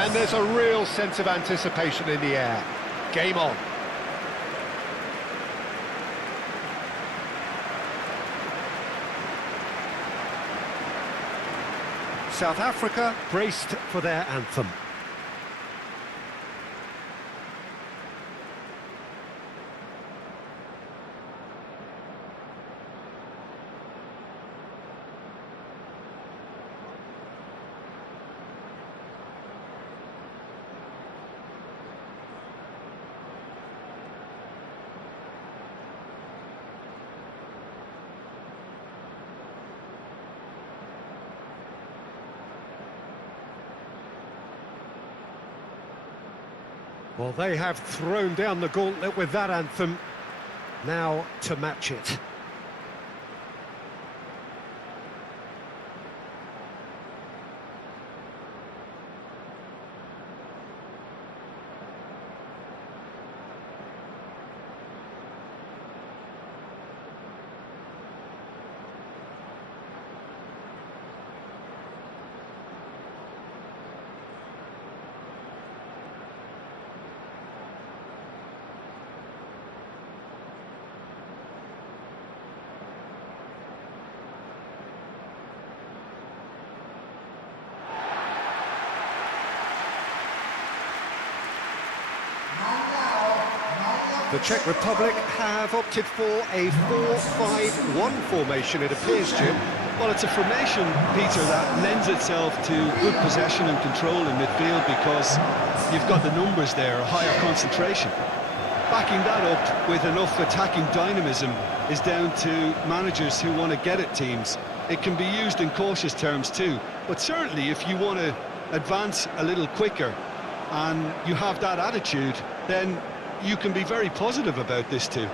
And there's a real sense of anticipation in the air. Game on. South Africa braced for their anthem. Well, they have thrown down the gauntlet with that anthem. Now to match it. The Czech Republic have opted for a 4-5-1 formation, it appears, Jim. Well, it's a formation, Peter, that lends itself to good possession and control in midfield because you've got the numbers there, a higher concentration. Backing that up with enough attacking dynamism is down to managers who want to get at teams. It can be used in cautious terms too, but certainly if you want to advance a little quicker and you have that attitude, then you can be very positive about this too.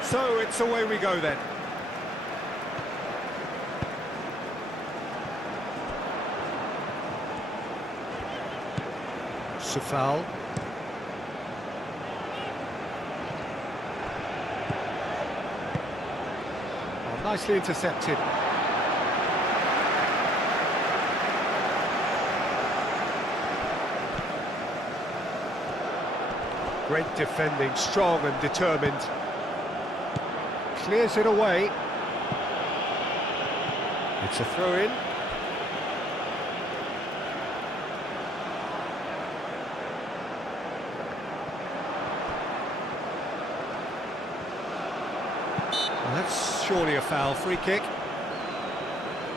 So it's away we go then. Safal. Oh, nicely intercepted. Great defending, strong and determined. Clears it away. It's a throw-in. Well, that's surely a foul. Free kick.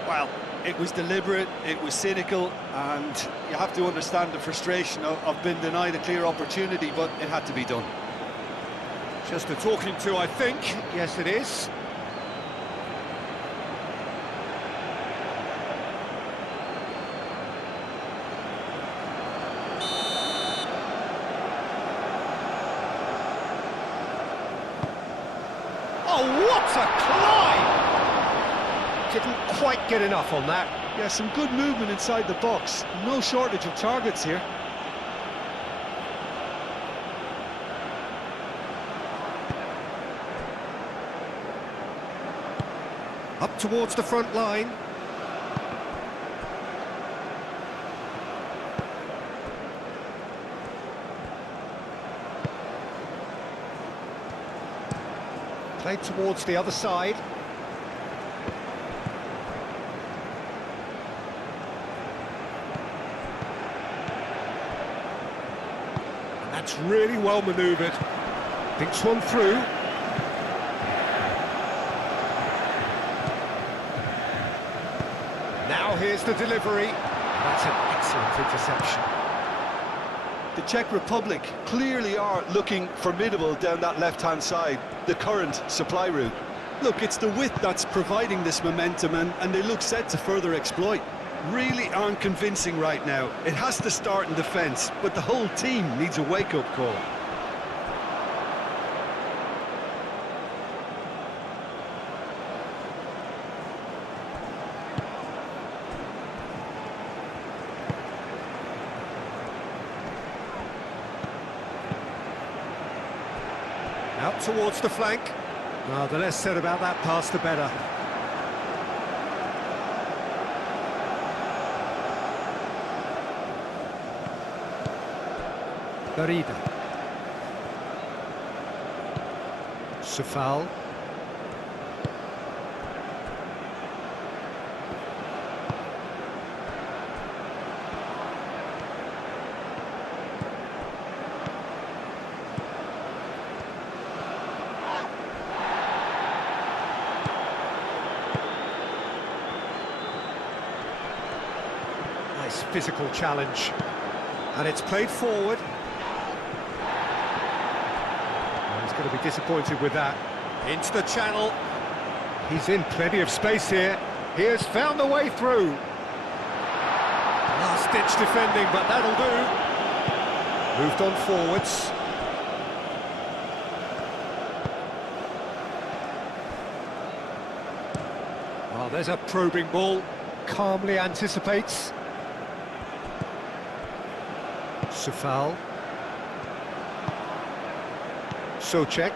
Well, it was deliberate, it was cynical, and you have to understand the frustration of being denied a clear opportunity, but it had to be done. Just a talking to, I think. Yes, it is. Oh, what a climb! Didn't quite get enough on that. Yeah, some good movement inside the box. No shortage of targets here. Up towards the front line. Played towards the other side. And that's really well manoeuvred. Thinks one through. Now here's the delivery. That's an excellent interception. The Czech Republic clearly are looking formidable down that left-hand side, the current supply route. Look, it's the width that's providing this momentum, and they look set to further exploit. Really aren't convincing right now. It has to start in defence, but the whole team needs a wake-up call. Out towards the flank. Well, the less said about that pass, the better. Darida. Safal. Nice physical challenge. And it's played forward. He's going to be disappointed with that. Into the channel. He's in plenty of space here. He has found a way through. Last-ditch defending, but that'll do. Moved on forwards. Well, there's a probing ball. Calmly anticipates. Safal. Czech.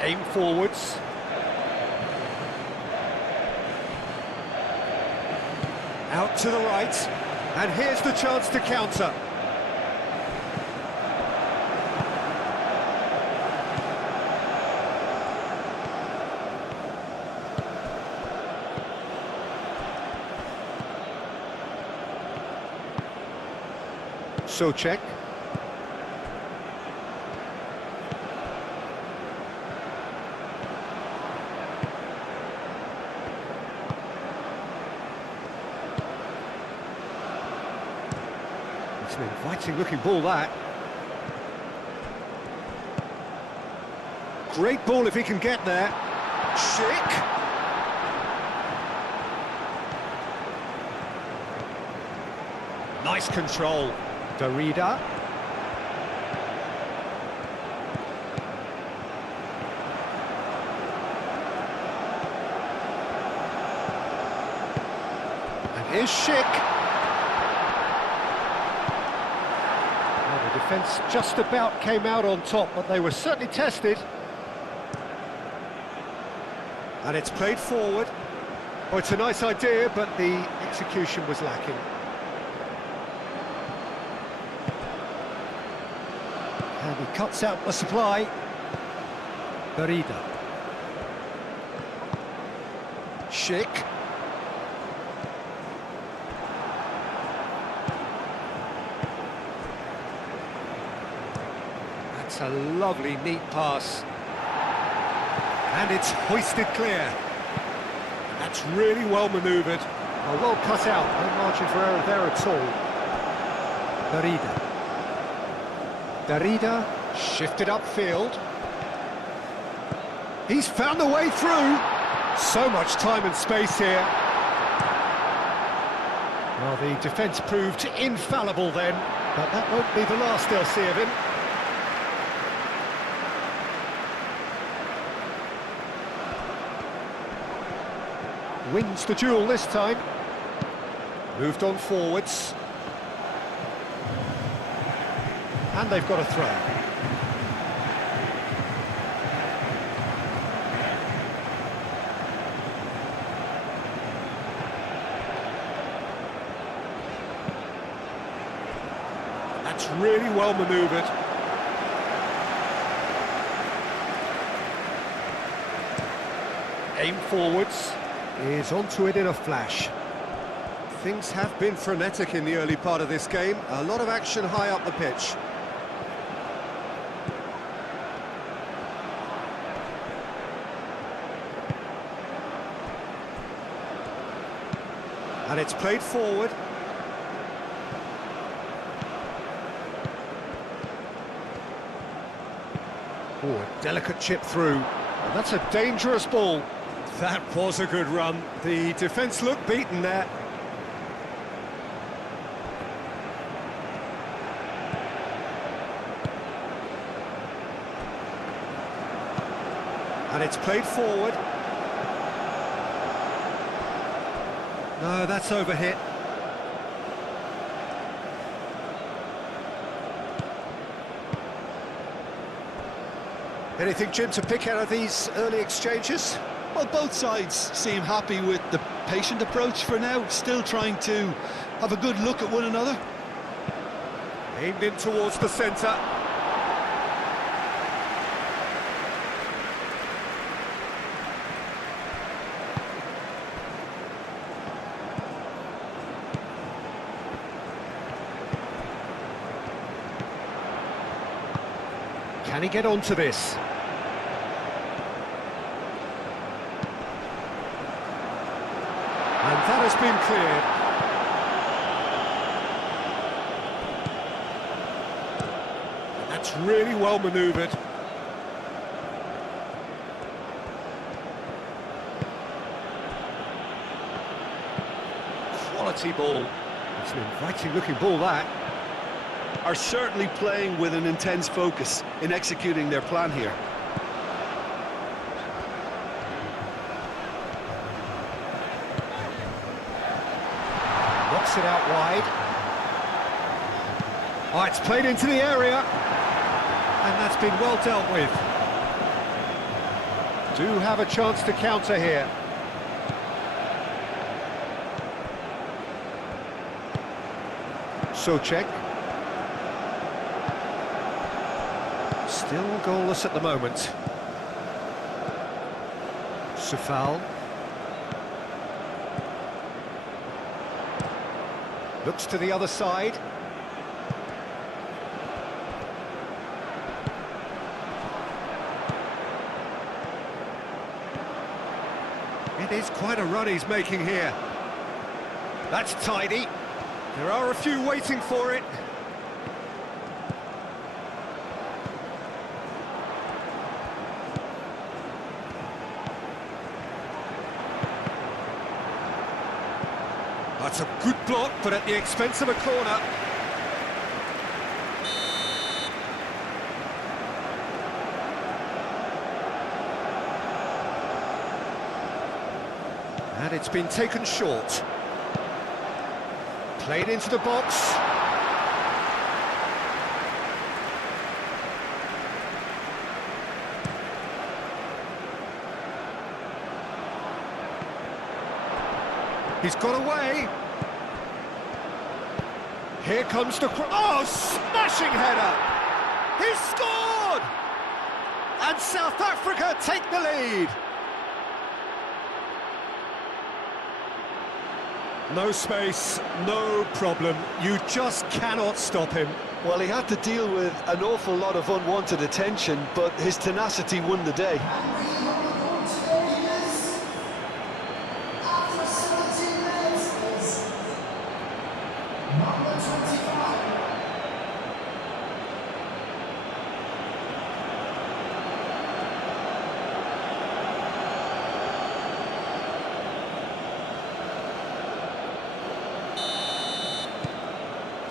Aim forwards. Out to the right. And here's the chance to counter. Czech. It's an inviting looking ball, that. Great ball if he can get there. Schick. Nice control. Darida. And here's Schick. Well, the defence just about came out on top, but they were certainly tested. And it's played forward. Oh, it's a nice idea, but the execution was lacking. And he cuts out the supply. Darida. Schick. That's a lovely, neat pass. And it's hoisted clear. That's really well manoeuvred. Oh, well cut out. No margin for error there at all. Darida. Darida, shifted upfield. He's found a way through. So much time and space here. Well, the defence proved infallible then, but that won't be the last they'll see of him. Wins the duel this time. Moved on forwards. And they've got a throw. That's really well manoeuvred. Aim forwards. Is onto it in a flash. Things have been frenetic in the early part of this game. A lot of action high up the pitch. And it's played forward. Oh, a delicate chip through. And that's a dangerous ball. That was a good run. The defence looked beaten there. And it's played forward. No, that's overhit. Anything, Jim, to pick out of these early exchanges? Well, both sides seem happy with the patient approach for now, still trying to have a good look at one another. Aimed in towards the centre. Can he get onto this? And that has been cleared. And that's really well manoeuvred. Quality ball. It's an inviting looking ball, that. Are certainly playing with an intense focus in executing their plan here. Knocks it out wide. Oh, it's played into the area. And that's been well dealt with. Do have a chance to counter here. Czech. Still goalless at the moment. Safal. Looks to the other side. It is quite a run he's making here. That's tidy. There are a few waiting for it. That's a good block, but at the expense of a corner. And it's been taken short. Played into the box. He's got away. Here comes the oh, smashing header! He's scored! And South Africa take the lead. No space, no problem. You just cannot stop him. Well, he had to deal with an awful lot of unwanted attention, but his tenacity won the day.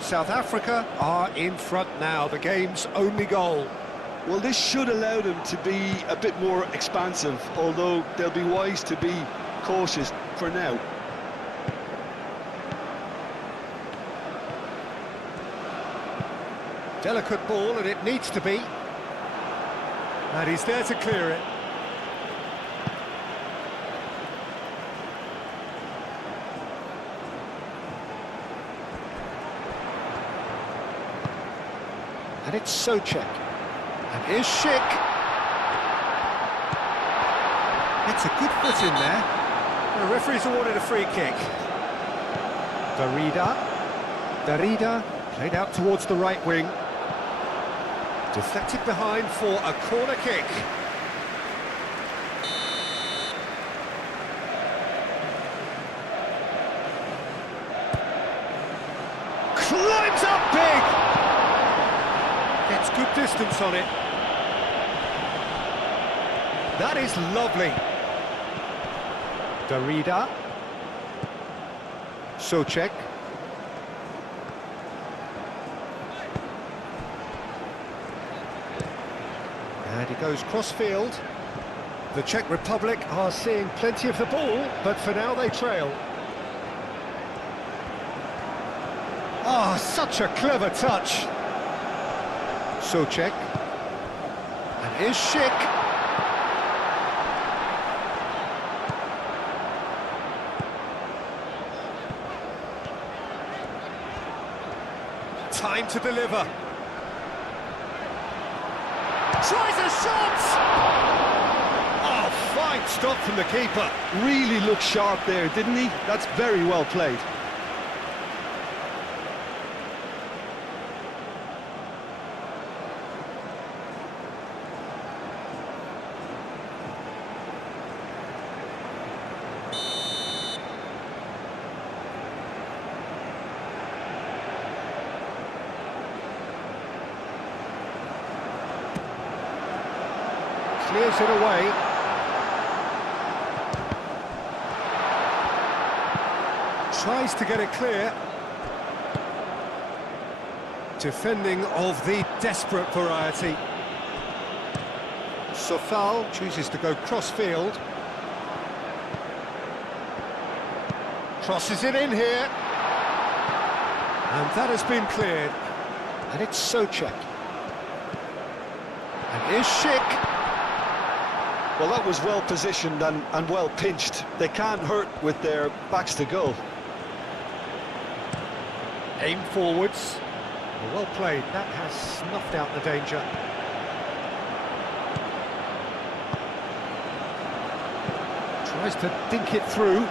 South Africa are in front now, the game's only goal. Well, this should allow them to be a bit more expansive, although they'll be wise to be cautious for now. Delicate ball, and it needs to be. And he's there to clear it. And it's Czech. And here's Schick. It's a good foot in there. The referee's awarded a free kick. Darida played out towards the right wing. Deflected behind for a corner kick. Climbs up big! Gets good distance on it. That is lovely. Darida. Czech. And he goes cross-field. The Czech Republic are seeing plenty of the ball, but for now they trail. Oh, such a clever touch. Czech. And Here's Schick. Time to deliver. Tries a shot! Oh, fine stop from the keeper. Really looked sharp there, didn't he? That's very well played. Clears it away. Tries to get it clear. Defending of the desperate variety. Sofal chooses to go cross-field. Crosses it in here. And that has been cleared. And it's Czech. And here's Schick. Well, that was well positioned and well pinched. They can't hurt with their backs to goal. Aim forwards. Well played. That has snuffed out the danger. Tries to dink it through.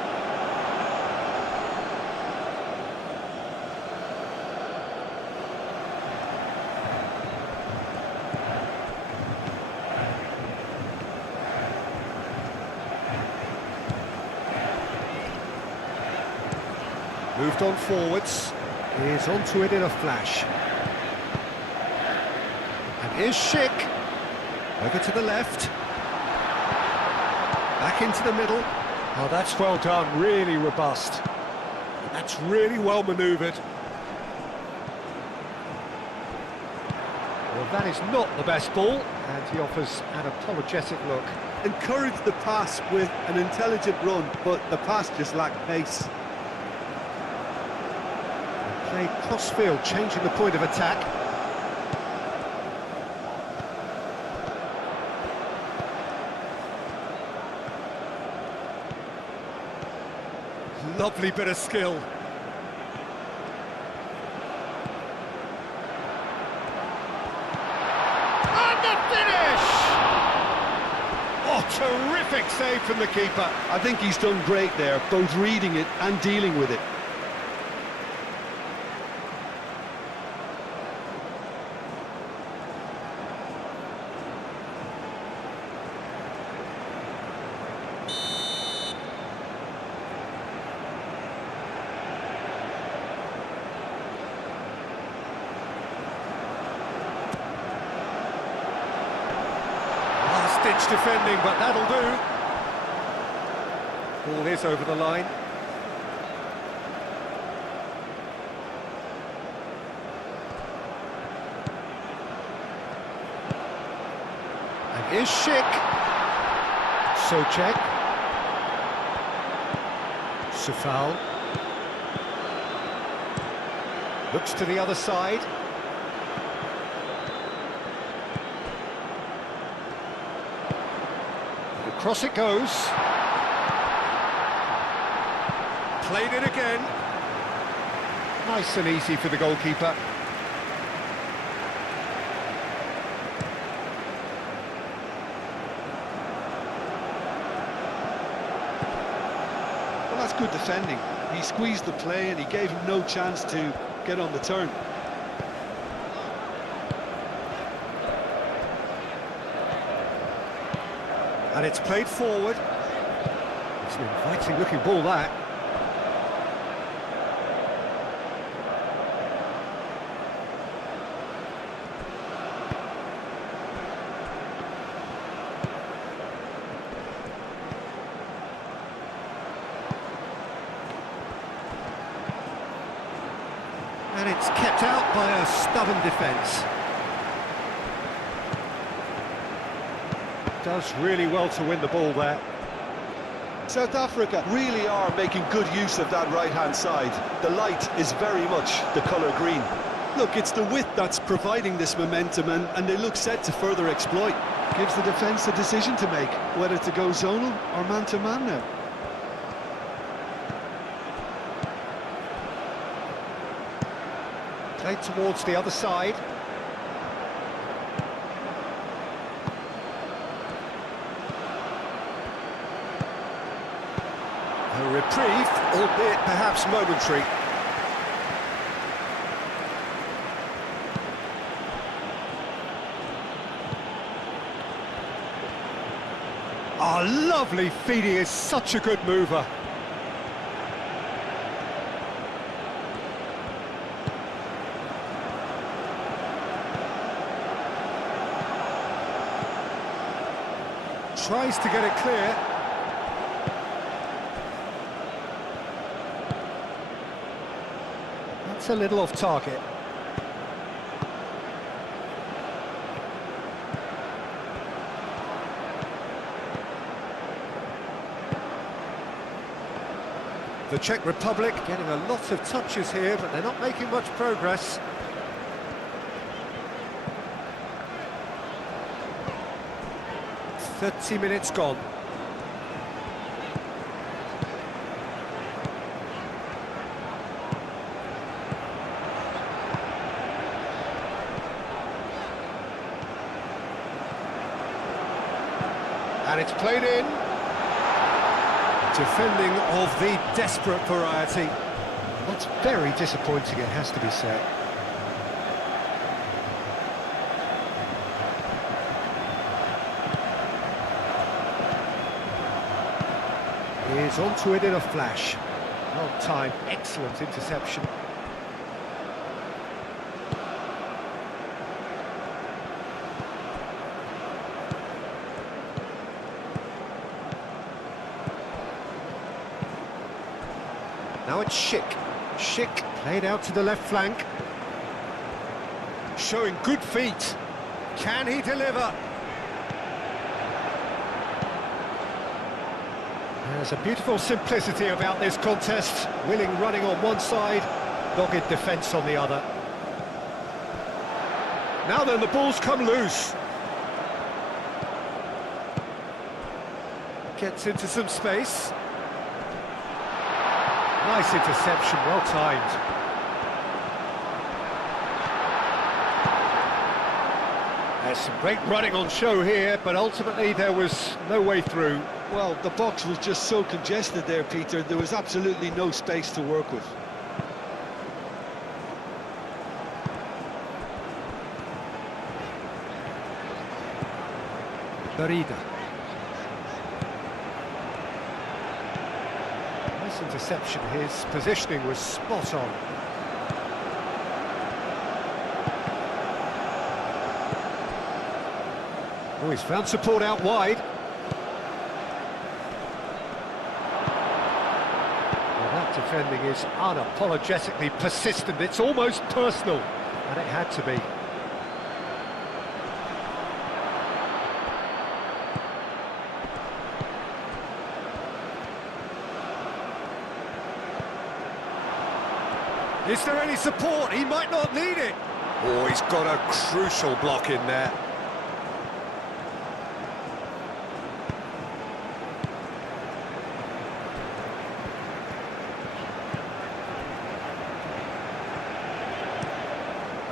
Moved on forwards. Is onto it in a flash. And here's Schick. Over to the left. Back into the middle. Oh, that's well done, really robust. That's really well manoeuvred. Well, that is not the best ball, and he offers an apologetic look. Encouraged the pass with an intelligent run, but the pass just lacked pace. Played cross-field, changing the point of attack. Lovely bit of skill. And the finish! Oh, terrific save from the keeper. I think he's done great there, both reading it and dealing with it. Ditch defending, but that'll do. Ball is over the line. And here's Schick. Czech. Sofal. Looks to the other side. Across it goes. Played it again. Nice and easy for the goalkeeper. Well, that's good defending. He squeezed the play and he gave him no chance to get on the turn. And it's played forward. It's an inviting looking ball, that. And it's kept out by a stubborn defence. Does really well to win the ball there. South Africa really are making good use of that right-hand side. The light is very much the colour green. Look, it's the width that's providing this momentum, and they look set to further exploit. Gives the defence the decision to make, whether to go zonal or man-to-man now. Played towards the other side. A reprieve, albeit perhaps momentary. Oh, lovely feed, he is such a good mover. Tries to get it clear. That's a little off target. The Czech Republic getting a lot of touches here, but they're not making much progress. "30 minutes gone. And it's played in. Defending of the desperate variety. That's very disappointing, it has to be said. He's onto it in a flash. Well timed, excellent interception. Now it's Schick. Schick played out to the left flank. Showing good feet. Can he deliver? There's a beautiful simplicity about this contest. Willing running on one side, dogged defence on the other. Now then, the ball's come loose. Gets into some space. Nice interception, well timed. There's some great running on show here, but ultimately there was no way through. Well, the box was just so congested there, Peter, there was absolutely no space to work with. Barida. Nice interception, his positioning was spot on. Oh, he's found support out wide. Well, that defending is unapologetically persistent. It's almost personal, and it had to be. Is there any support? He might not need it. Oh, he's got a crucial block in there.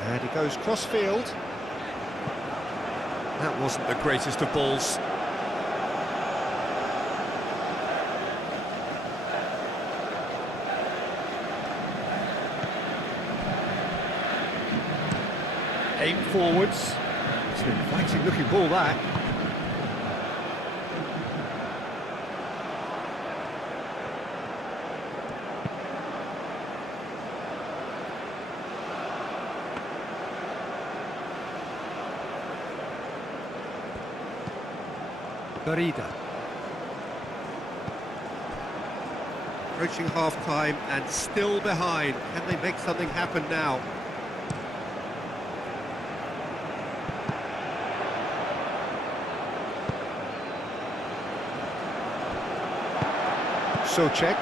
And he goes cross-field. That wasn't the greatest of balls. Aim forwards. It's an inviting looking ball, that. Barida. Approaching half-time and still behind. Can they make something happen now? Czech.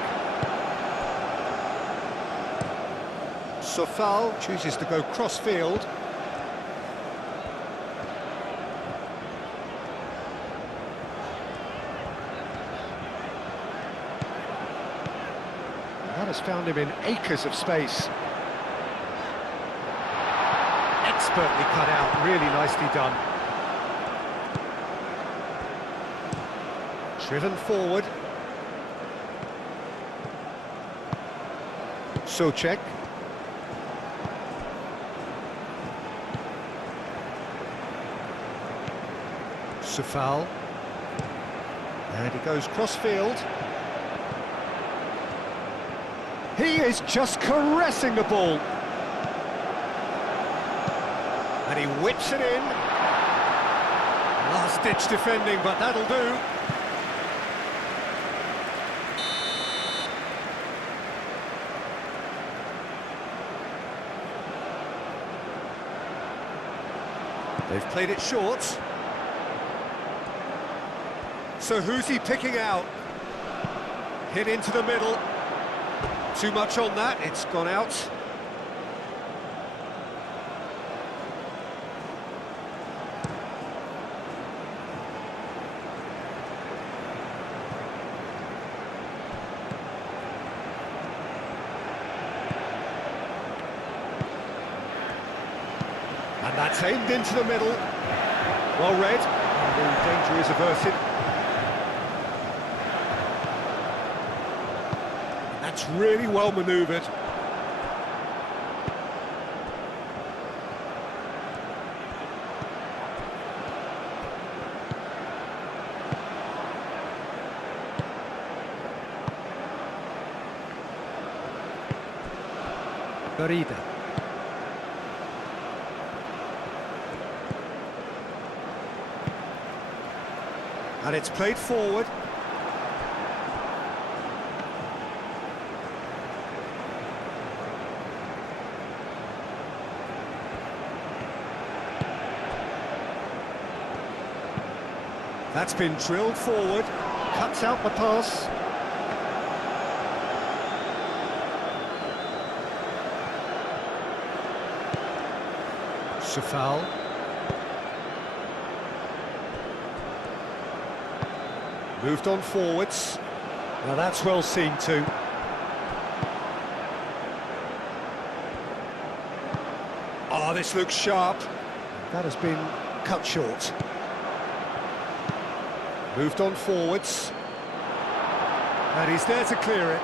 Sofal chooses to go cross-field. has found him in acres of space. Expertly cut out, really nicely done. Driven forward. Czech. Foul. And he goes cross-field. He is just caressing the ball. And he whips it in. Last-ditch defending, but that'll do. They've played it short. So who's he picking out? Hit into the middle. Too much on that, it's gone out. And that's aimed into the middle. Well read. The danger is averted. That's really well manoeuvred. Garida. And it's played forward. That's been drilled forward, cuts out the pass. Foul. Moved on forwards. Now that's well seen too. Oh, this looks sharp. That has been cut short. Moved on forwards. And he's there to clear it.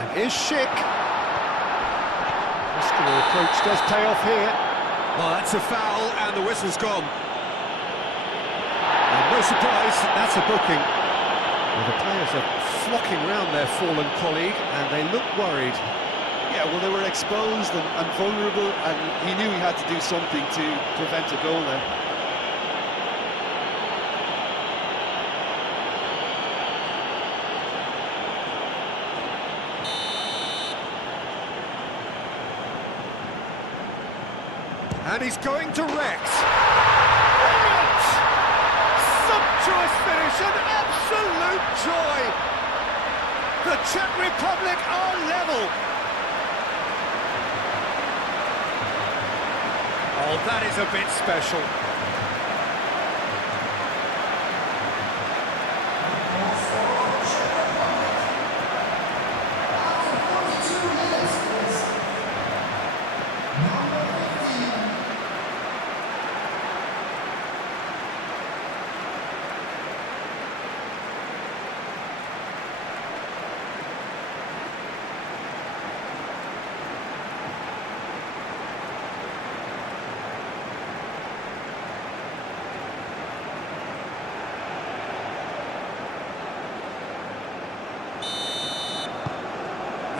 And here's Schick. Muscular approach does pay off here. Well, that's a foul, and the whistle's gone. And no surprise, that's a booking. Well, the players are flocking round their fallen colleague, and they look worried. Yeah, well, they were exposed and vulnerable, and he knew he had to do something to prevent a goal there. And he's going to Rex. Brilliant! Sumptuous finish, an absolute joy! The Czech Republic are level. Oh, that is a bit special.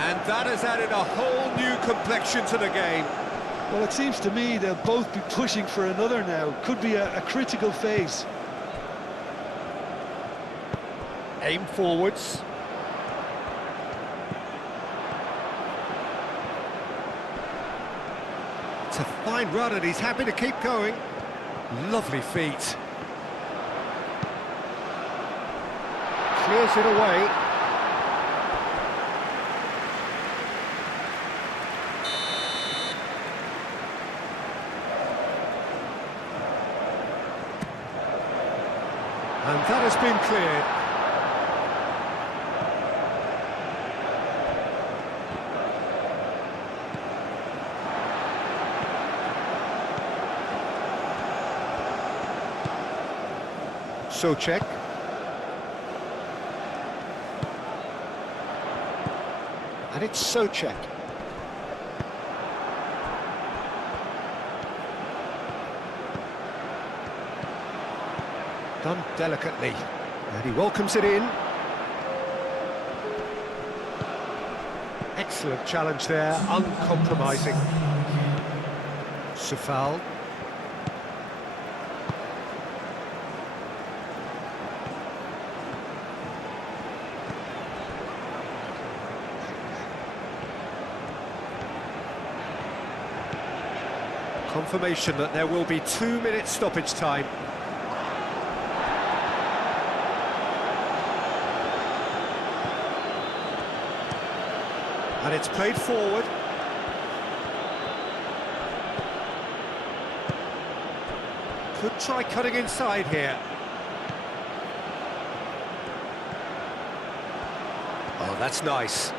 And that has added a whole new complexion to the game. Well, it seems to me they'll both be pushing for another now. Could be a critical phase. Aim forwards. It's a fine run and he's happy to keep going. Lovely feet. Clears it away. And that has been cleared. Czech. And it's Czech. Done delicately. And he welcomes it in. Excellent challenge there, uncompromising. Foul. Confirmation that there will be 2 minutes stoppage time. And it's played forward. Could try cutting inside here. Oh, that's nice.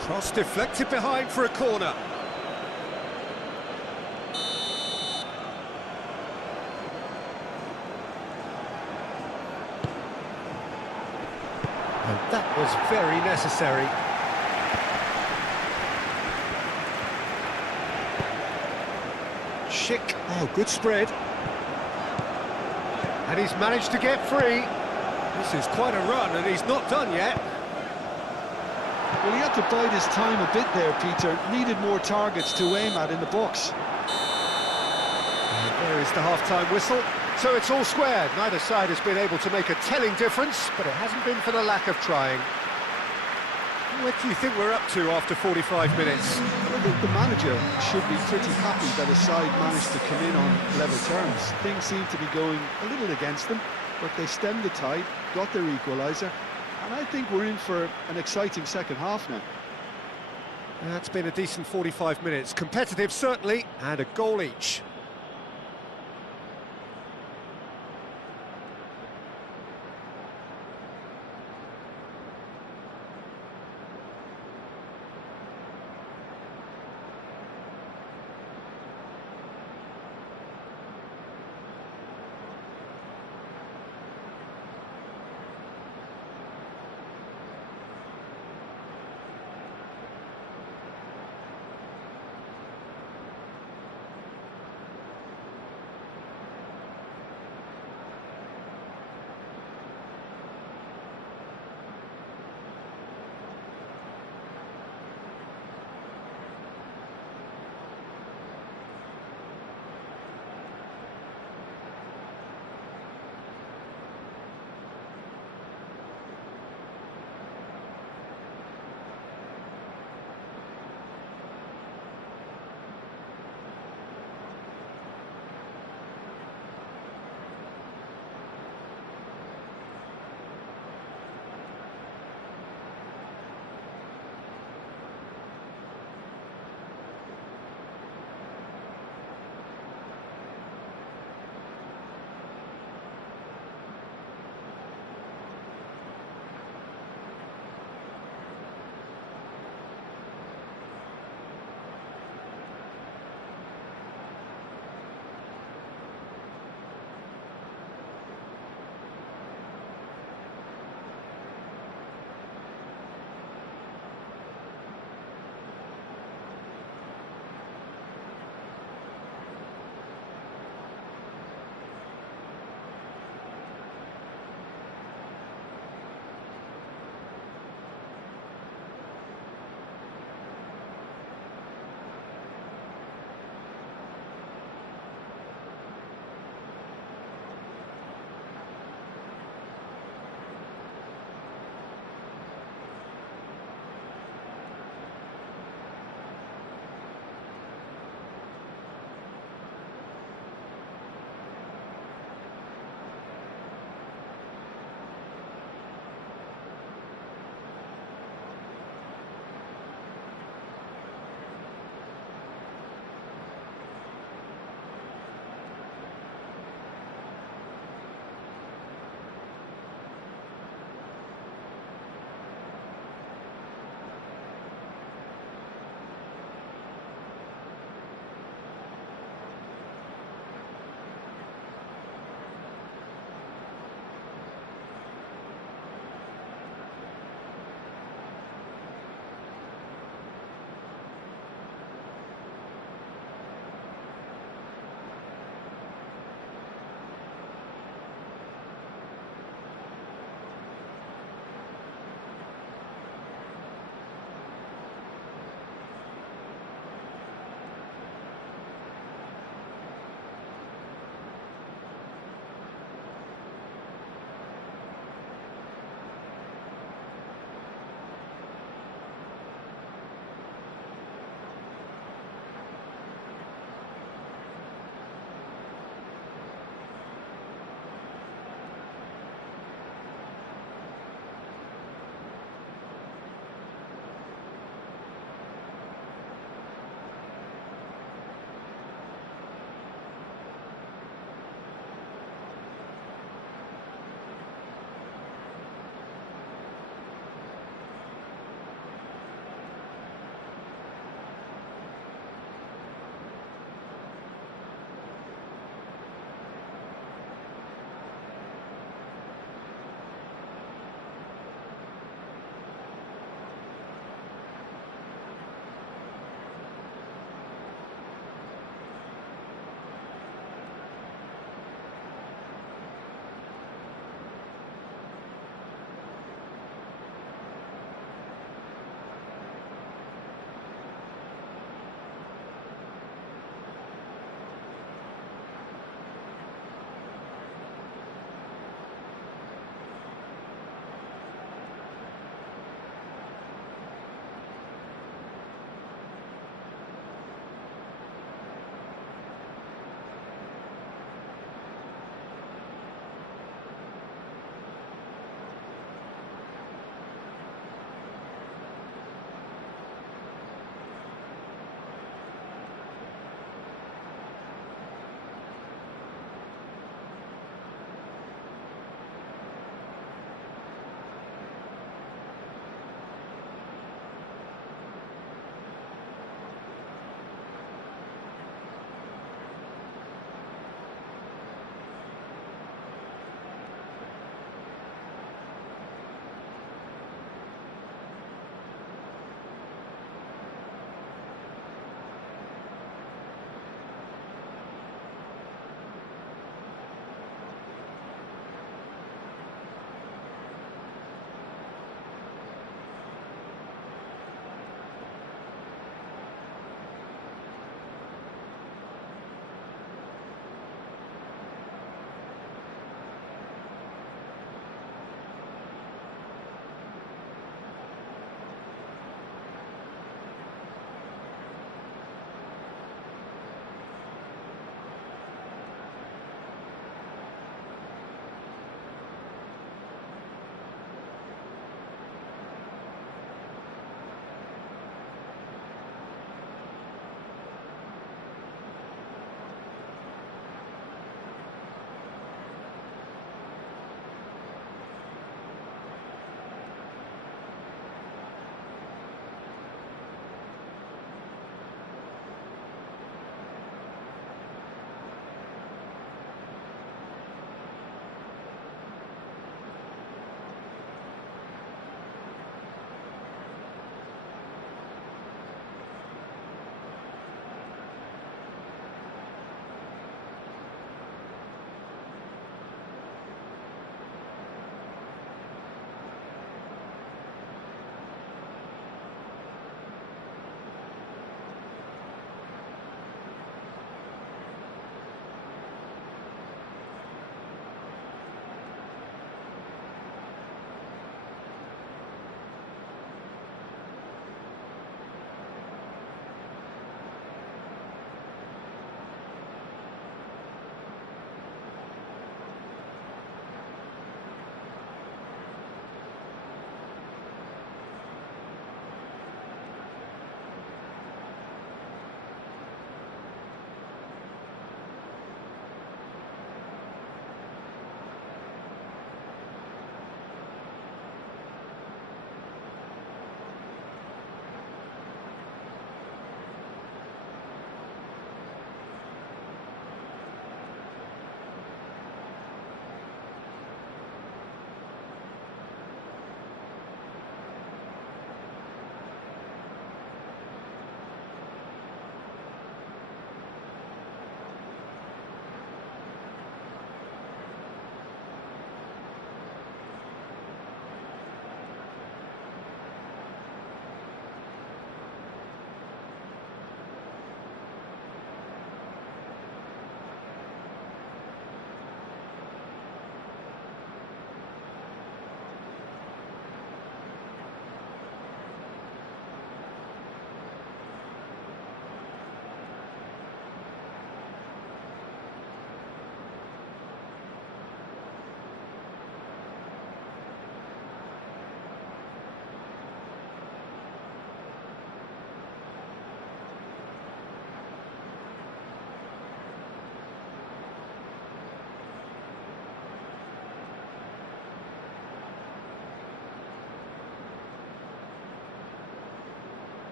Cross deflected behind for a corner. And that was very necessary. Schick. Oh, good spread. And he's managed to get free. This is quite a run, and he's not done yet. Well, he had to bide his time a bit there, Peter. Needed more targets to aim at in the box. And there is the half-time whistle. So it's all square. Neither side has been able to make a telling difference, but it hasn't been for the lack of trying. What do you think we're up to after 45 minutes? I think the manager should be pretty happy that his side managed to come in on level terms. Things seem to be going a little against them, but they stemmed the tide, got their equaliser, and I think we're in for an exciting second half now. That's been a decent 45 minutes. Competitive, certainly, and a goal each.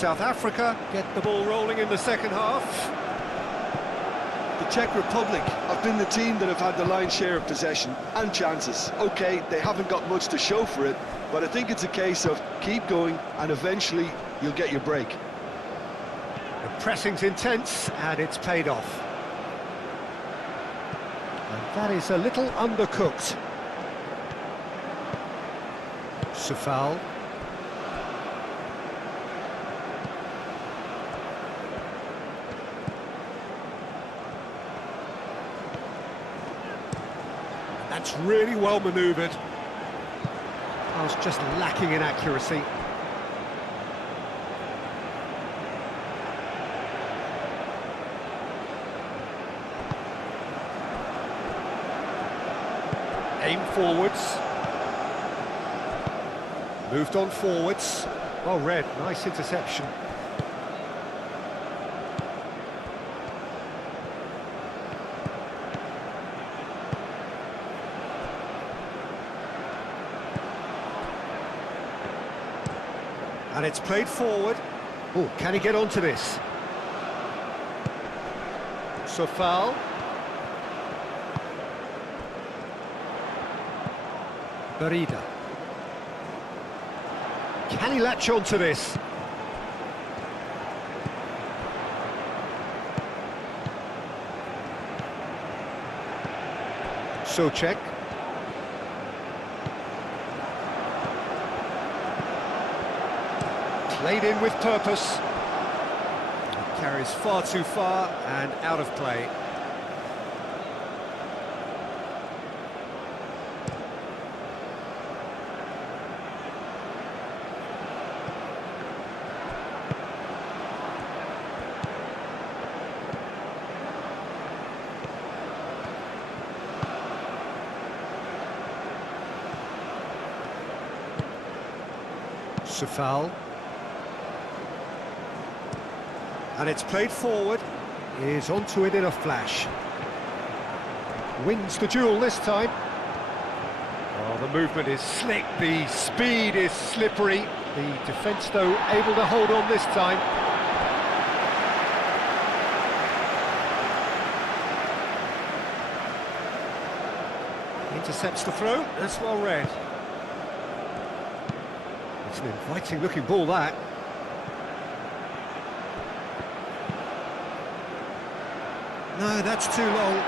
South Africa get the ball rolling in the second half. The Czech Republic have been the team that have had the lion's share of possession and chances. Okay, they haven't got much to show for it, but I think it's a case of keep going and eventually you'll get your break. The pressing's intense and it's paid off. And that is a little undercooked. Foul. That's really well manoeuvred. I was just lacking in accuracy. Aim forwards. Moved on forwards. Well read, nice interception. And it's played forward. Oh, can he get onto this? So foul. Berida. Can he latch onto this? Czech. Played in with purpose. It carries far too far and out of play. Foul. And it's played forward. Is onto it in a flash. Wins the duel this time. Oh, the movement is slick, the speed is slippery. The defence, though, able to hold on this time. Intercepts the throw, that's well read. It's an inviting looking ball, that. No, that's too long.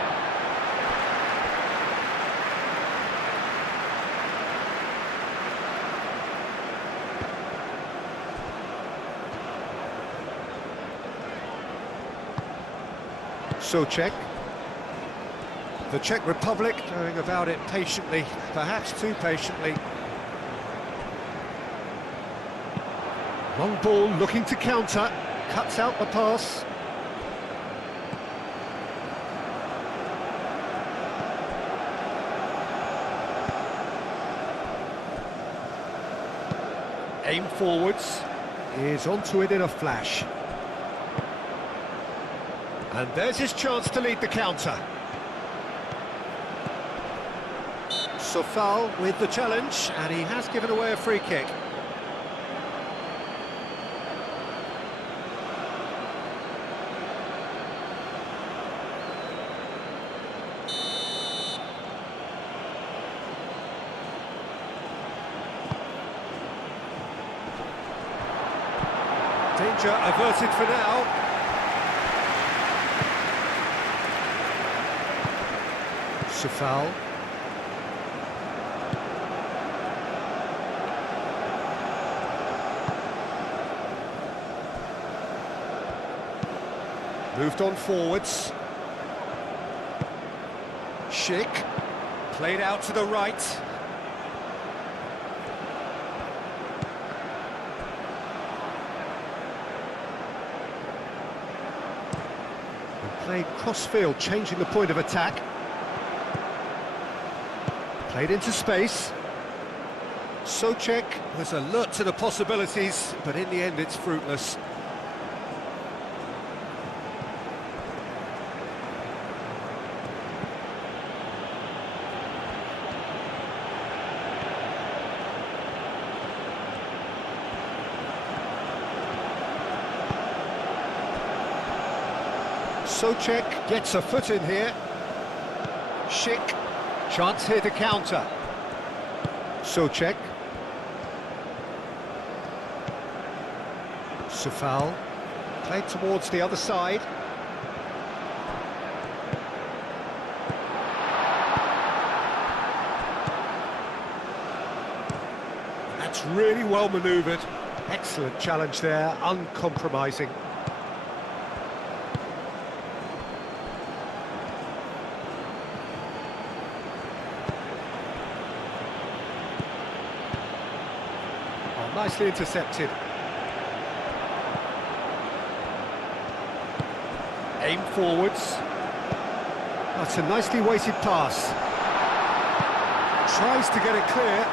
Czech. The Czech Republic going about it patiently, perhaps too patiently. Long ball looking to counter, cuts out the pass. Aim forwards, is onto it in a flash. And there's his chance to lead the counter. Foul with the challenge, and he has given away a free kick. Danger averted for now. Foul. Moved on forwards. Schick. Played out to the right. And played cross-field, changing the point of attack. Played into space. Czech was alert to the possibilities, but in the end it's fruitless. Czech gets a foot in here. Schick, chance here to counter. Czech. Sufal, played towards the other side. That's really well manoeuvred. Excellent challenge there, uncompromising. Oh, nicely intercepted. Aim forwards. That's a nicely weighted pass. Tries to get it clear.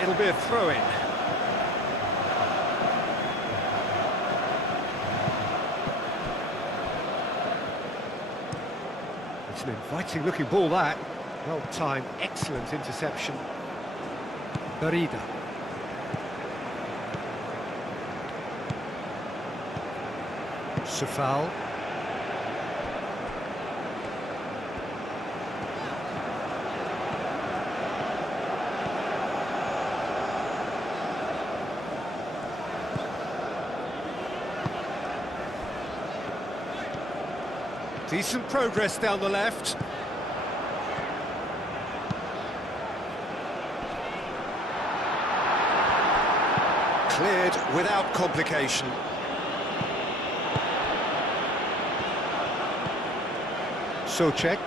It'll be a throw-in. It's an inviting looking ball, that. Well timed, excellent interception. Berida. Sufal. Decent progress down the left. Cleared without complication. Czech.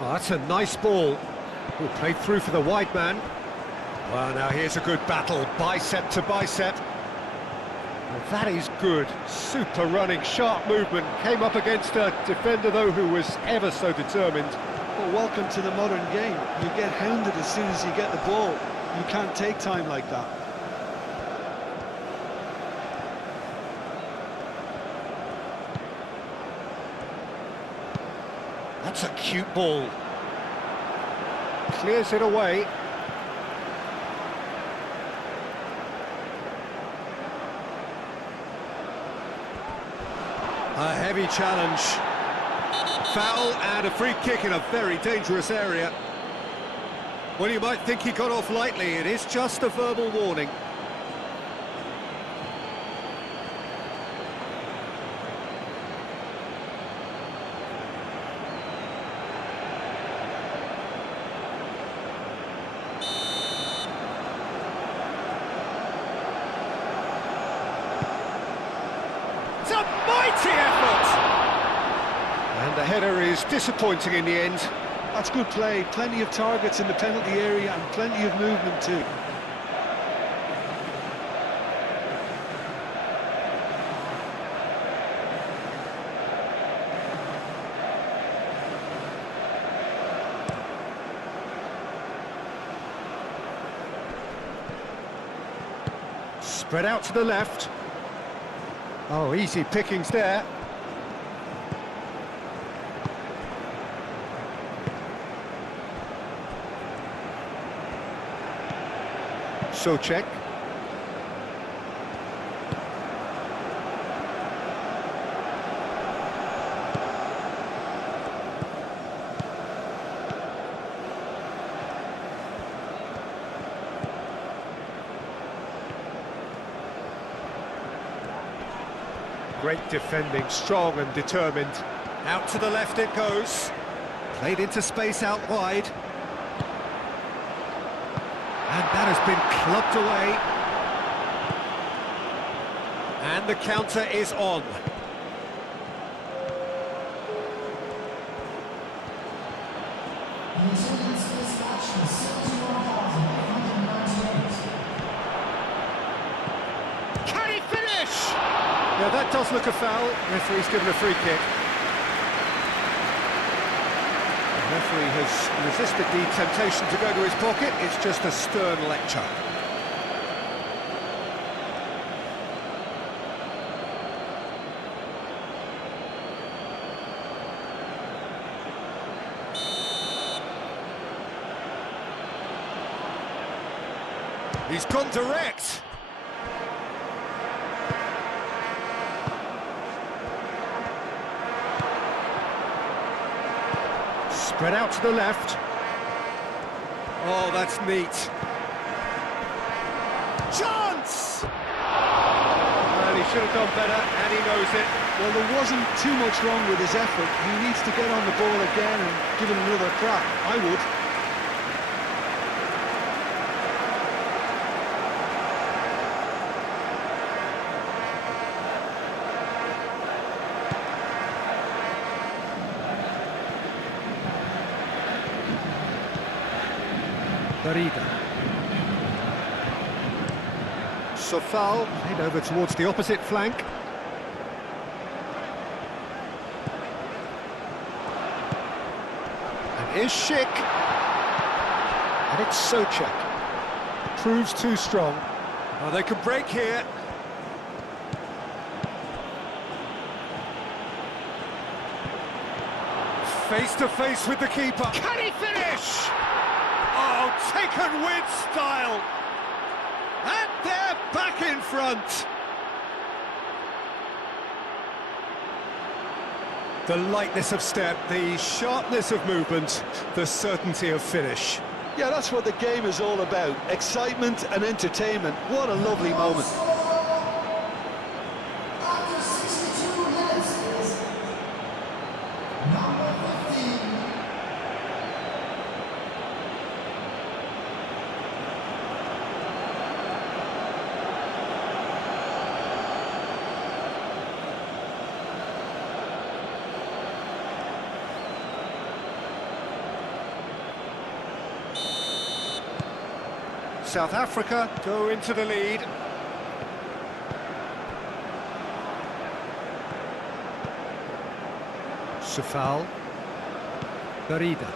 Oh, that's a nice ball. Oh, played through for the wide man. Well, now here's a good battle, bicep to bicep. Well, that is good. Super running, sharp movement. Came up against a defender, though, who was ever so determined. Well, welcome to the modern game. You get hounded as soon as you get the ball. You can't take time like that. That's a cute ball. Clears it away. A heavy challenge. Foul and a free kick in a very dangerous area. Well, you might think he got off lightly. It is just a verbal warning. It's a mighty effort! And the header is disappointing in the end. That's good play. Plenty of targets in the penalty area and plenty of movement too. Spread out to the left. Oh, easy pickings there. Czech. Great defending, strong and determined. Out to the left it goes. Played into space out wide. And that has been clubbed away. And the counter is on. Can he finish? Yeah, that does look a foul. Referee's given a free kick. The referee has resisted the temptation to go to his pocket. It's just a stern lecture. He's gone direct. Spread out to the left. Oh, that's neat. Chance! Well, he should have done better, and he knows it. Well, there wasn't too much wrong with his effort. He needs to get on the ball again and give it another crack. I would. Sofal, head over towards the opposite flank. And here's Schick. And it's Czech. Proves too strong. Oh, they can break here. Face to face with the keeper. Can he finish? Oh, taken with style. And they're back in front. The lightness of step, the sharpness of movement, the certainty of finish. Yeah, that's what the game is all about. Excitement and entertainment. What a lovely moment. After 62 minutes is number 15. South Africa go into the lead. Sofal. Barida.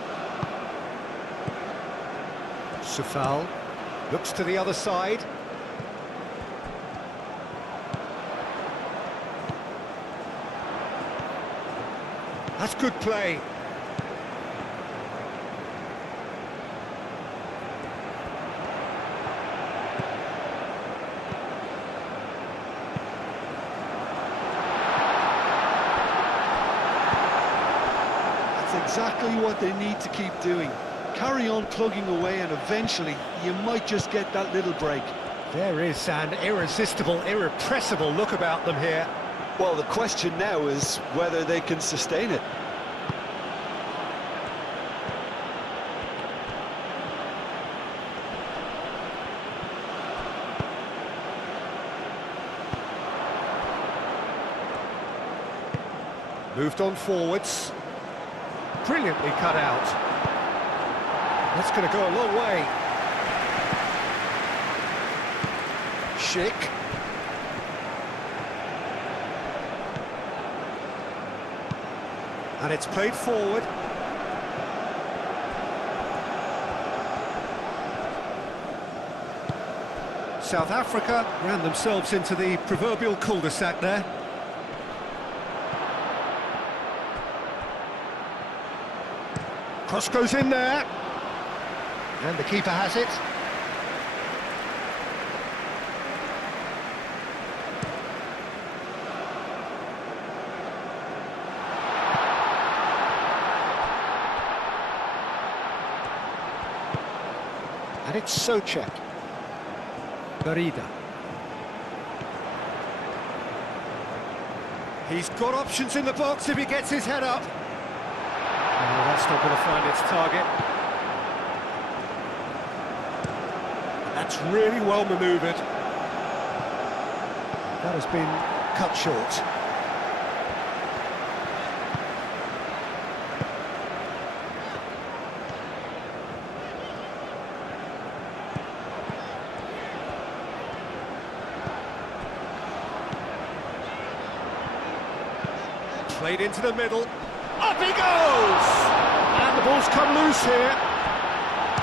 Sofal looks to the other side. That's good play. Exactly what they need to keep doing. Carry on plugging away and eventually you might just get that little break. There is an irresistible, irrepressible look about them here. Well, the question now is whether they can sustain it. Moved on forwards. Brilliantly cut out. That's going to go a long way. Schick. And it's played forward. South Africa ran themselves into the proverbial cul-de-sac there. Cross goes in there, and the keeper has it. And it's Czech. Barida. He's got options in the box if he gets his head up. No, that's not going to find its target. That's really well manoeuvred. That has been cut short. Played into the middle. Up he goes! And the ball's come loose here.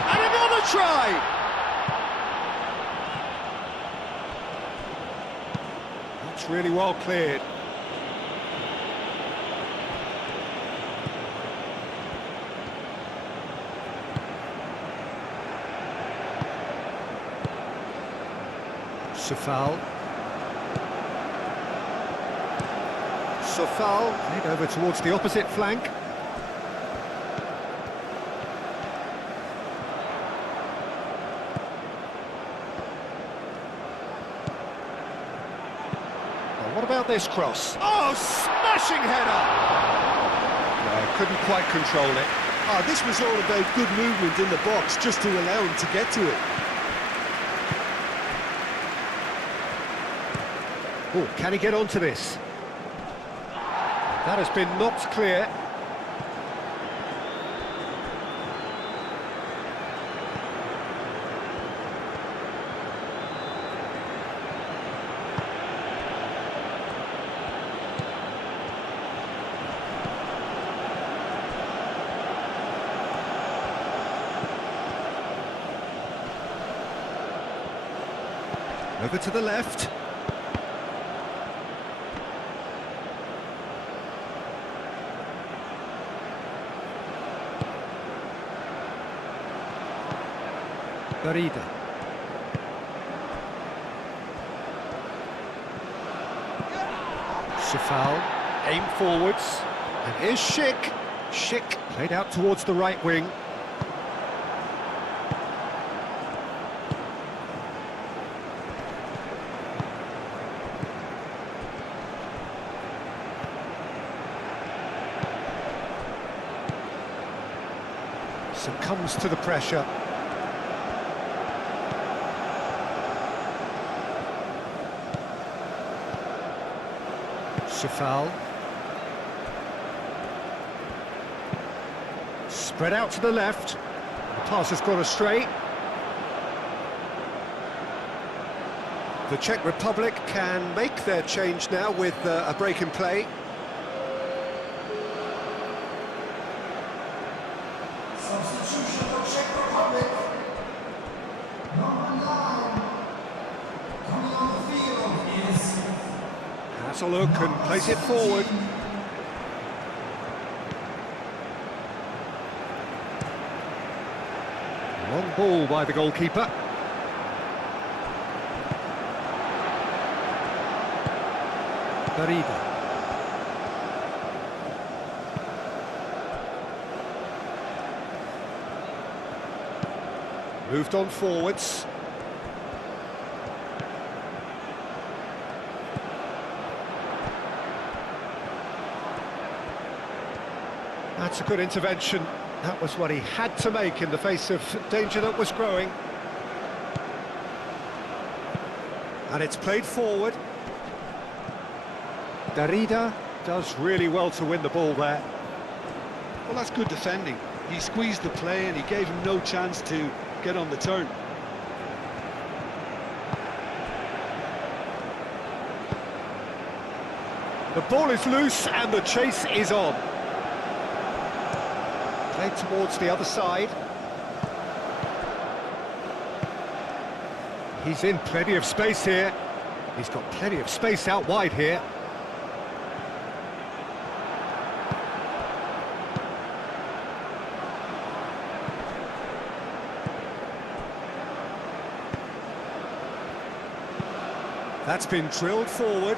And another try! That's really well cleared. Sofal. Sofal, played over towards the opposite flank. Well, what about this cross? Oh, smashing header! No, couldn't quite control it. This was all about good movement in the box, just to allow him to get to it. Oh, can he get onto this? That has been knocked clear. Over to the left. Garida. Sofal, aim forwards, and here's Schick. Schick played out towards the right wing. Succumbs to the pressure. Sofal. Spread out to the left. The pass has gone astray. The Czech Republic can make their change now with a break in play. Substitution for Czech Republic. Number 9. Coming on the field is... Has a look and plays it forward. Long ball by the goalkeeper. Garida. Moved on forwards. That's a good intervention. That was what he had to make in the face of danger that was growing. And it's played forward. Garida does really well to win the ball there. Well, that's good defending. He squeezed the play and he gave him no chance to get on the turn. The ball is loose and the chase is on. Played towards the other side. He's in plenty of space here. He's got plenty of space out wide here. That's been drilled forward.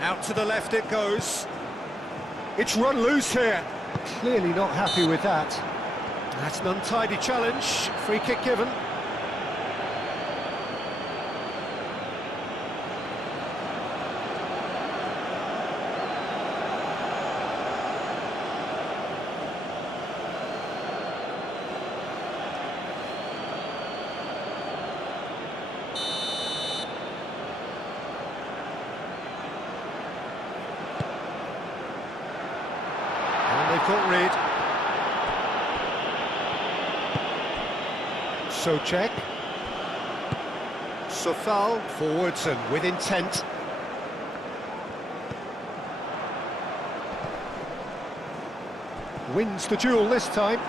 Out to the left it goes. It's run loose here. Clearly not happy with that. That's an untidy challenge. Free kick given. They've got rid. So Czech. Sofal forwards and with intent. Wins the duel this time.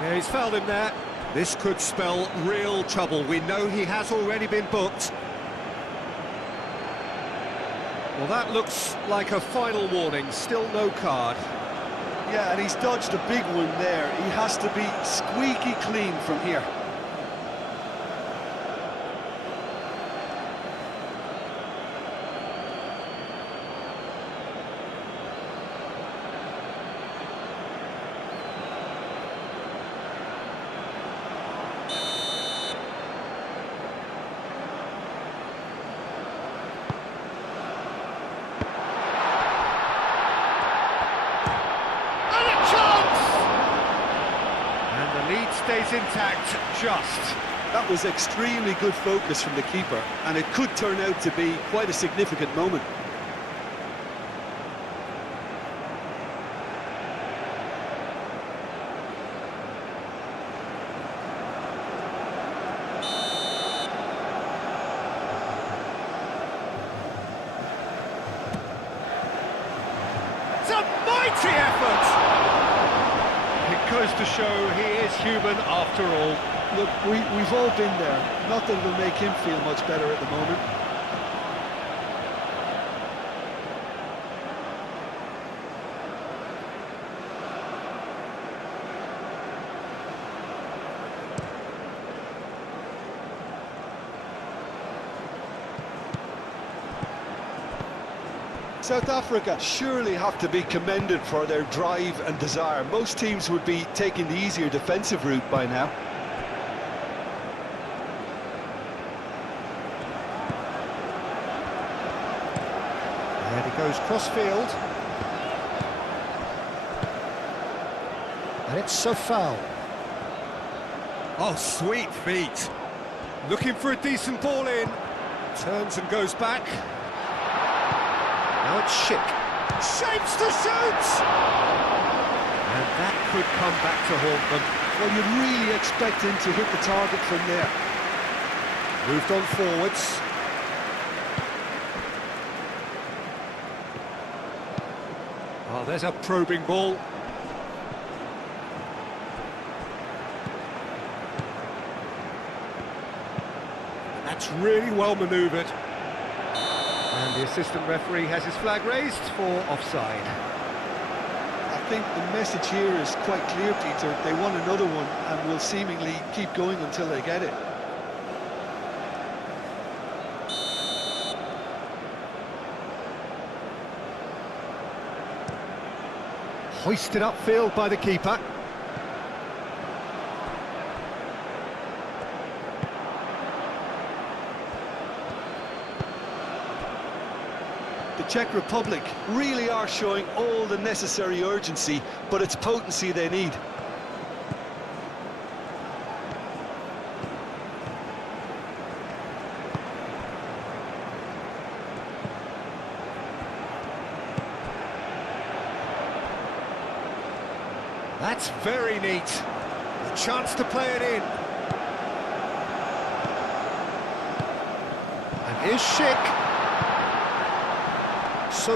Yeah, he's fouled him there. This could spell real trouble. We know he has already been booked. Well, that looks like a final warning. Still no card. Yeah, and he's dodged a big one there. He has to be squeaky clean from here. Stays intact, just. That was extremely good focus from the keeper, and it could turn out to be quite a significant moment. It's a mighty effort! It goes to show he is human after all. Look, we've all been there. Not that it'll make him feel much better at the moment. South Africa surely have to be commended for their drive and desire. Most teams would be taking the easier defensive route by now. And he goes cross-field. And it's a foul. Oh, sweet feet. Looking for a decent ball in. Turns and goes back. Now it's Schick. Shapes to shoot! And that could come back to haunt them. Well, you'd really expect him to hit the target from there. Moved on forwards. Oh, there's a probing ball. That's really well manoeuvred. And the assistant referee has his flag raised for offside. I think the message here is quite clear, Peter. They want another one and will seemingly keep going until they get it. Hoisted upfield by the keeper. The Czech Republic really are showing all the necessary urgency, but it's potency they need. That's very neat. A chance to play it in. And here's Schick.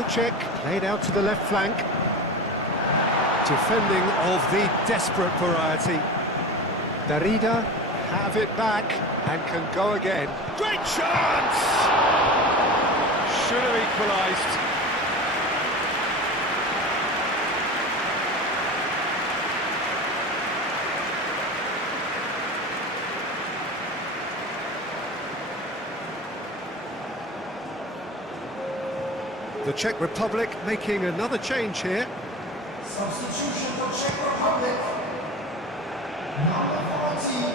Czech played out to the left flank. Defending of the desperate variety. Darida have it back and can go again. Great chance! Should have equalised. The Czech Republic making another change here. Substitution for Czech Republic. Number 14.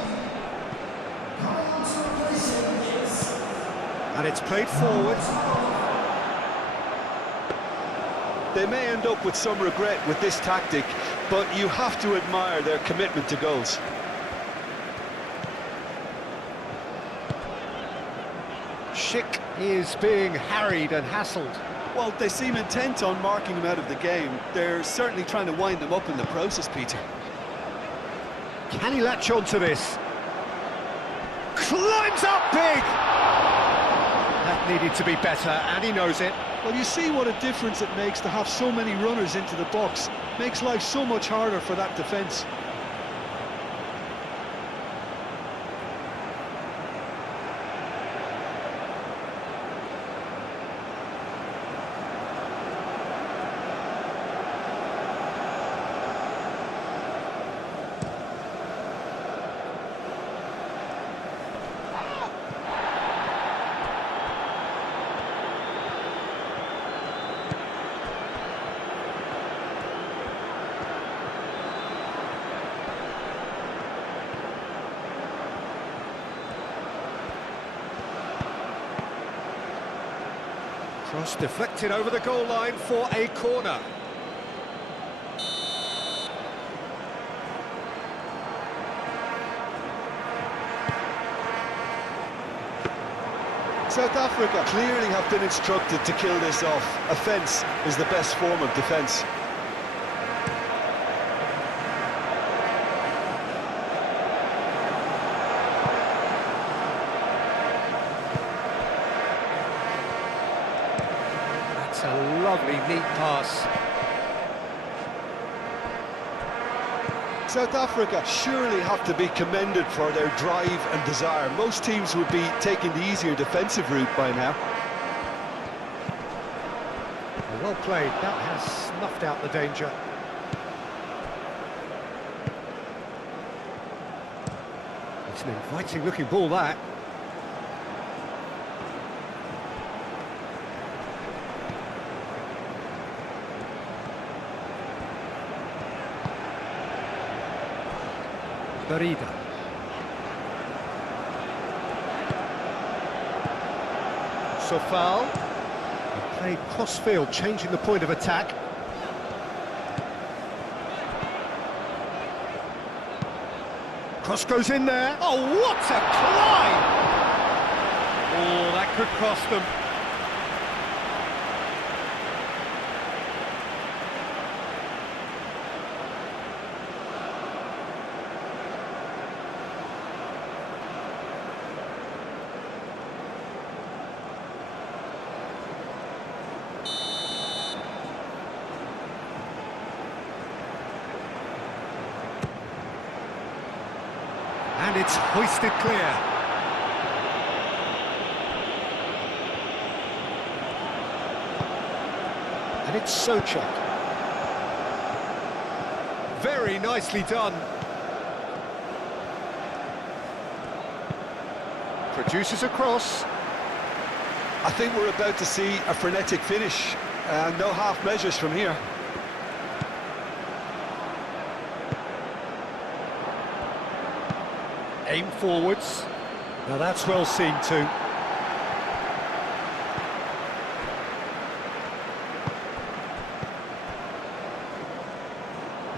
Coming on to replace him is... And it's played forward. They may end up with some regret with this tactic, but you have to admire their commitment to goals. Schick is being harried and hassled. Well, they seem intent on marking him out of the game. They're certainly trying to wind him up in the process, Peter. Can he latch on to this? Climbs up big! That needed to be better, and he knows it. Well, you see what a difference it makes to have so many runners into the box. Makes life so much harder for that defence. Cross deflected over the goal line for a corner. South Africa clearly have been instructed to kill this off. Offence is the best form of defence. That's a lovely, neat pass. South Africa surely have to be commended for their drive and desire. Most teams would be taking the easier defensive route by now. Well played, that has snuffed out the danger. It's an inviting looking ball, that. Darida. So foul. He played cross-field, changing the point of attack. Cross goes in there. Oh, what a climb! Oh, that could cost them. And it's hoisted clear. And it's Czech. Very nicely done. Produces a cross. I think we're about to see a frenetic finish. No half measures from here. Aim forwards. Now that's well seen too.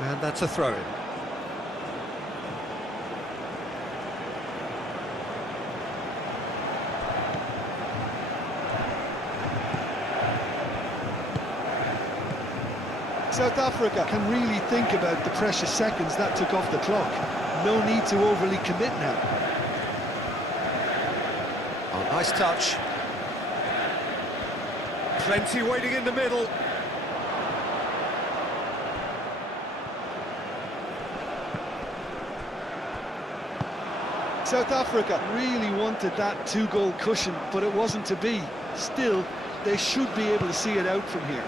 And that's a throw-in. South Africa can really think about the precious seconds that took off the clock. No need to overly commit now. Oh, nice touch. Plenty waiting in the middle. South Africa really wanted that two-goal cushion, but it wasn't to be. Still, they should be able to see it out from here.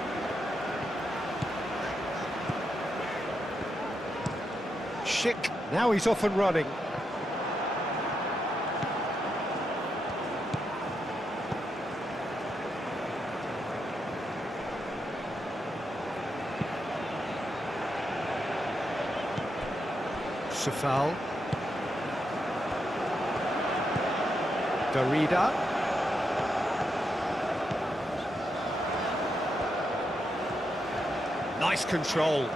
Schick, now he's off and running. Safal. Darida. Nice control.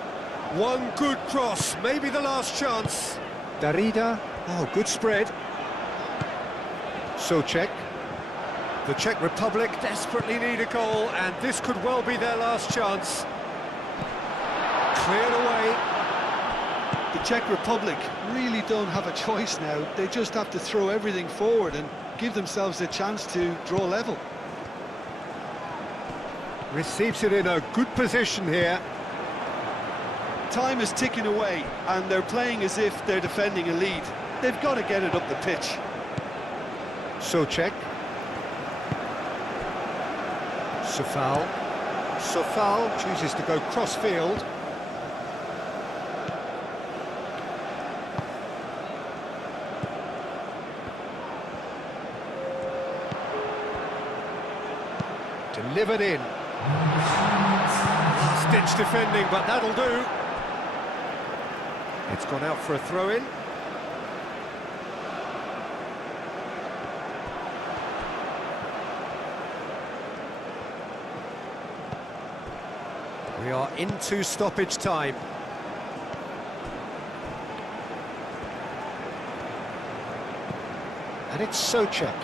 One good cross, maybe the last chance. Darida. Oh, good spread. Czech. The Czech Republic desperately need a goal, and this could well be their last chance. Cleared away. The Czech Republic really don't have a choice now. They just have to throw everything forward and give themselves a chance to draw level. Receives it in a good position here. Time is ticking away, and they're playing as if they're defending a lead. They've got to get it up the pitch. Czech. Safal. Safal chooses to go cross-field. Delivered in. Last-ditch defending, but that'll do. It's gone out for a throw-in. We are into stoppage time. And it's Czech.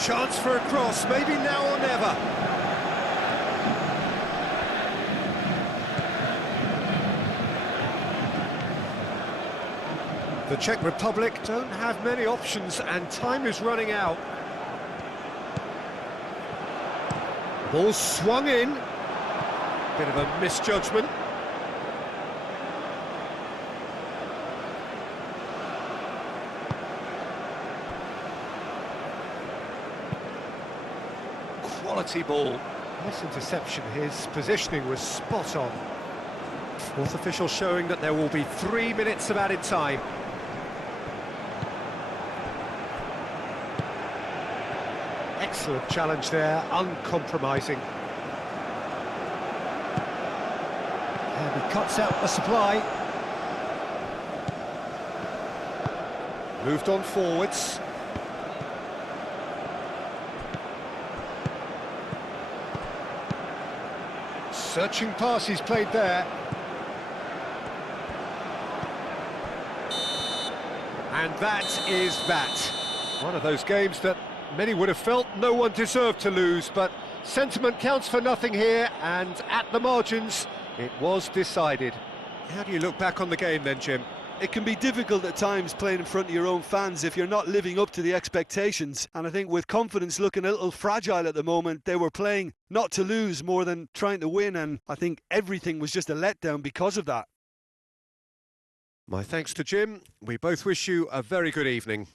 Chance for a cross, maybe now or never. The Czech Republic don't have many options and time is running out. Ball swung in. Bit of a misjudgment. Quality ball. Nice interception. His positioning was spot on. Fourth official showing that there will be 3 minutes of added time. Excellent challenge there, uncompromising. And he cuts out the supply. Moved on forwards. Searching pass he's played there. And that is that. One of those games that many would have felt no one deserved to lose, but sentiment counts for nothing here, and at the margins, it was decided. How do you look back on the game then, Jim? It can be difficult at times playing in front of your own fans if you're not living up to the expectations. And I think with confidence looking a little fragile at the moment, they were playing not to lose more than trying to win. And I think everything was just a letdown because of that. My thanks to Jim. We both wish you a very good evening.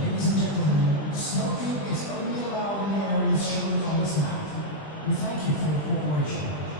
Ladies and gentlemen, smoking is only allowed in the areas shown on this map. We thank you for your cooperation.